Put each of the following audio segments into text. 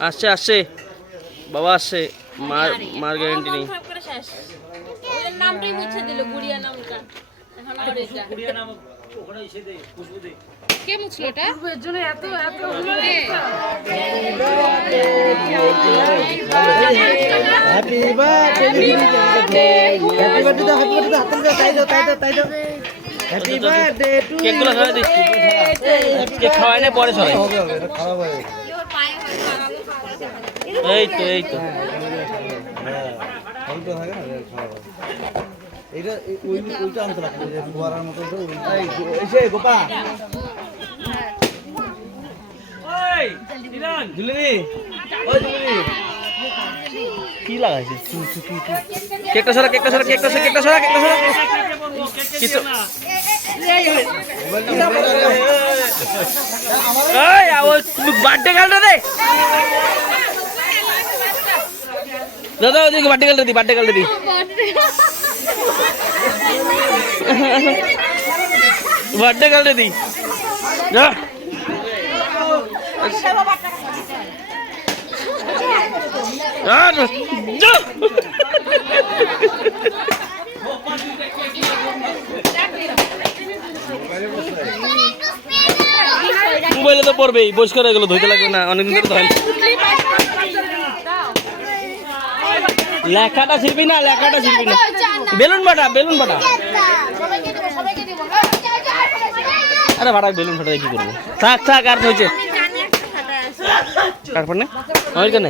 আসছে আসছে। বাবা আসছে মার মার গ্যারেন্টি নেই। খারাপ করে শেষ ওদের নামটাই মুছে দিল গুড়িয়া নামটা এখন আর এটা কে? মুছলো এটা হ্যাপি বার্থডে হ্যাপি বার্থডে দাও হ্যাপি বার্থডে তাই দাও তাই দাও তাই দাও হ্যাপি বার্থডে টু কেকগুলো খাওয়াই দিচ্ছি। কেক খাওয়াই না পরে সবাই। হবে হবে এটা হবে এই তো এই তো। অল্প থাকে না খারাপ হবে এটা ওই ওইটা আনতে লাগবে যে ফোয়ারার মতো তো সে গোপা জুলিনি ওই জুলিনি কি লাগাইছে কেকটা সরা কেকটা সরা কেকটা সরা কেকটা সরা কেকটা সরা কিছু এই ওই বার্থডে গার্লটা দে দাদা ওদিকে বার্থডে গার্লটা দি বার্থডে গার্লটা দি বার্থডে গার্লটা দি যা আর যা মোবাইলে তো পড়বেই পরিষ্কার হয়ে গেলো ধুইতে লাগবে না, অনেকদিন ধরে ধরেন। লেখাটা ছিড়বি না, লেখাটা ছিড়বি না। বেলুন বাটা বেলুন বাটা আরে ভাড়া বেলুন ফাটা কি করব? থাক থাক, আর হয়েছে। তারপর না। কেন?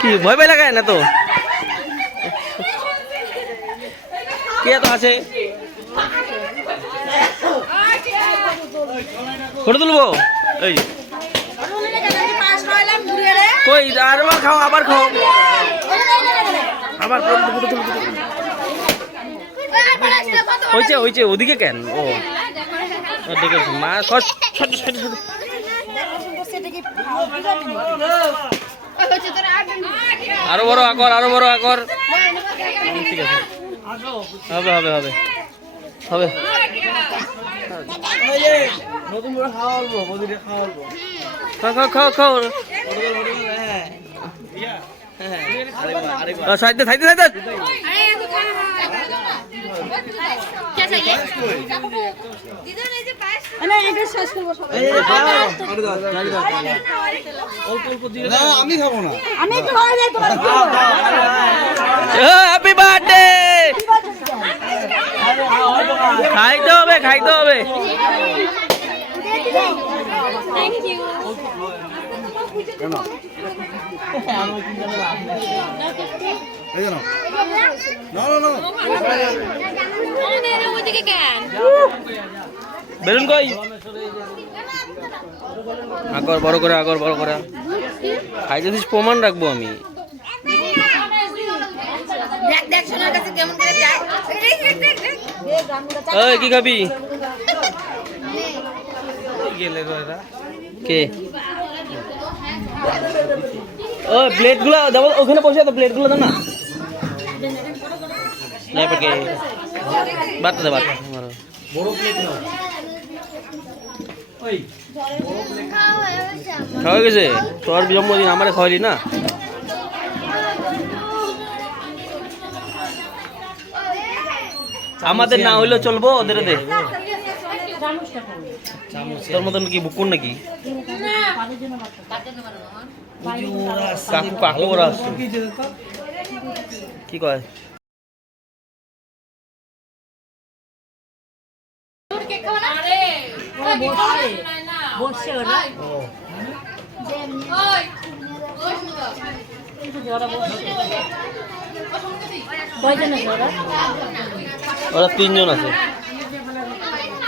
কি ভয় ভয় লাগায় না তো? কে তো আছে ফটো তুলবো? এই। কই আর আবার খাও আবার খাও। আবার ফটো ফটো তুলো ফটো তুলো। হয়েছে হয়েছে ওদিকে কেন? ও। ও, মা আরও বড় আকর আরও বড় আকর। ঠিক আছে। হবে হবে হবে। হবে। নতুন করে খাওয়া অল্প বদিরে খাওয়া খাও খাও খাও খাও। হ্যাঁ। অল্প দিয়ে না আমি হ্যাপি বার্থডে খাইতে হবে খাইতে হবে। কেন? এই জানো না না না ওদিকে কেন বেলুন কই? আগর বড় করে আগর বড় করে। খাইতে দিস প্রমাণ রাখব আমি। কি খাবি? কে? ও প্লেটগুলো ওখানে বসে তো প্লেটগুলো দাও না। লেপে কে? বাটা দে বাটা মারো বড় প্লেট নাও। খাওয়া গেছে? তোর জন্মদিন আমারে খাওয়ালি না? আমাদের না হইলেও চলবো ওদের দে। তোর মতন কি বুকুন নাকি? কাকু কাকু ওরা কি কয়? বসছে ওরা তিনজন আছে।